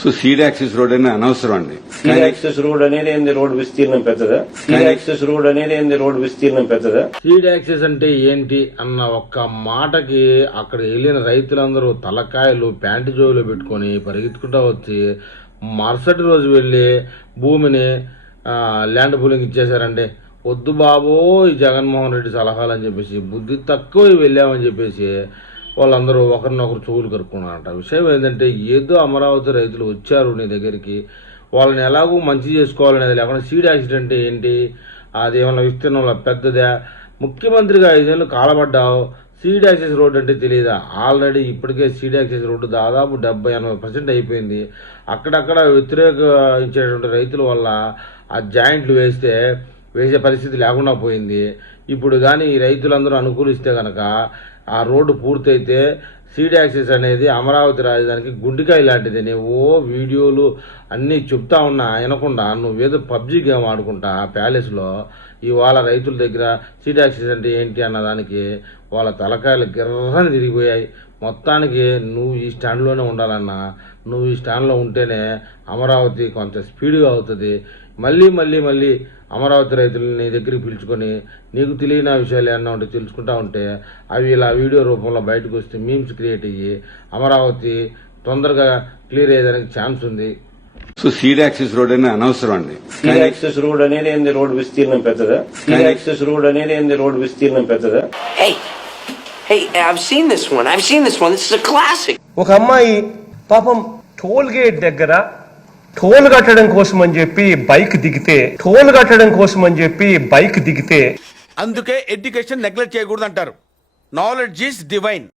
So seed axis road అనేది అనవసరం అండి. సీడ్ యాక్సిస్ రోడ్ అనేది ఏంది? రోడ్ విస్తీర్ణం పెద్దదా? సీడ్ యాక్సిస్ రోడ్ అనేది ఏంది? రోడ్ విస్తీర్ణం పెద్దదా? సీడ్ యాక్సిస్ అంటే ఏంటి అన్న ఒక్క మాటకి అక్కడ వెళ్ళిన రైతులందరూ తలకాయలు ప్యాంటు జోబులో పెట్టుకొని పరిగెత్తుకుంటూ వచ్చి మరుసటి రోజు వెళ్ళి భూమిని ల్యాండ్ పూలింగ్ ఇచ్చేశారండి. వద్దు బాబో ఈ జగన్మోహన్ రెడ్డి సలహాలు అని చెప్పేసి బుద్ధి తక్కువ వెళ్ళామని చెప్పేసి వాళ్ళందరూ ఒకరినొకరు చెవులు కరుక్కున్నారంట. విషయం ఏంటంటే ఏదో అమరావతి రైతులు వచ్చారు నీ దగ్గరికి, వాళ్ళని ఎలాగో మంచి చేసుకోవాలనేది లేకుండా సీడ్ యాక్సిడెంట్ ఏంటి, అది ఏమన్నా విస్తీర్ణంలో పెద్దదా? ముఖ్యమంత్రిగా 5 ఏళ్ళు కాలబడ్డావు, సీడ్ యాక్సిస్ రోడ్ అంటే తెలియదా? ఆల్రెడీ ఇప్పటికే సీడ్ యాక్సిస్ రోడ్డు దాదాపు 70-80% అయిపోయింది. అక్కడక్కడ వ్యతిరేకించేటువంటి రైతుల వల్ల ఆ జాయింట్లు వేసే పరిస్థితి లేకుండా పోయింది. ఇప్పుడు కానీ ఈ రైతులందరూ అనుకూలిస్తే కనుక ఆ రోడ్డు పూర్తయితే సీడ్ యాక్సిస్ అనేది అమరావతి రాజధానికి గుండికాయ లాంటిది. నువ్వు వీడియోలు అన్నీ చెప్తా ఉన్నా వినకుండా నువ్వేదో పబ్జీ గేమ్ ఆడుకుంటా ప్యాలెస్లో ఇవాళ రైతుల దగ్గర సీడ్ యాక్సిస్ అంటే ఏంటి అన్నదానికి వాళ్ళ తలకాయలు గిర్రని తిరిగిపోయాయి. మొత్తానికి నువ్వు ఈ స్టాండ్లోనే ఉండాలన్నా, నువ్వు ఈ స్టాండ్లో ఉంటేనే అమరావతి కొంత స్పీడ్గా అవుతుంది. మళ్ళీ అమరావతి రైతులని నీ దగ్గరికి పిలుచుకొని నీకు తెలియని విషయాలు ఏమన్నా ఉంటే తెలుసుకుంటా ఉంటే అవి ఇలా వీడియో రూపంలో బయటకు వస్తే మీమ్స్ క్రియేట్ అయ్యి అమరావతి తొందరగా క్లియర్ అయ్యేదానికి ఛాన్స్ ఉంది. సో సీడ్ యాక్సిస్ రోడ్ అనేది అనవసరం అండి. సీడ్ యాక్సిస్ రోడ్ అనేది ఏంది? రోడ్ విస్తీర్ణం పెద్దదా? సీడ్ యాక్సిస్ రోడ్ అనేది ఏంది? రోడ్ విస్తీర్ణం పెద్దదా? Hey, I've seen this one. This is a classic. ఒక అమ్మాయి పాపం టోల్ గేట్ దగ్గర టోల్ కట్టడం కోసం అని చెప్పి బైక్ దిగితే అందుకే ఎడ్యుకేషన్ నెగ్లెక్ట్ చేయకూడదు అంటారు. Knowledge is divine.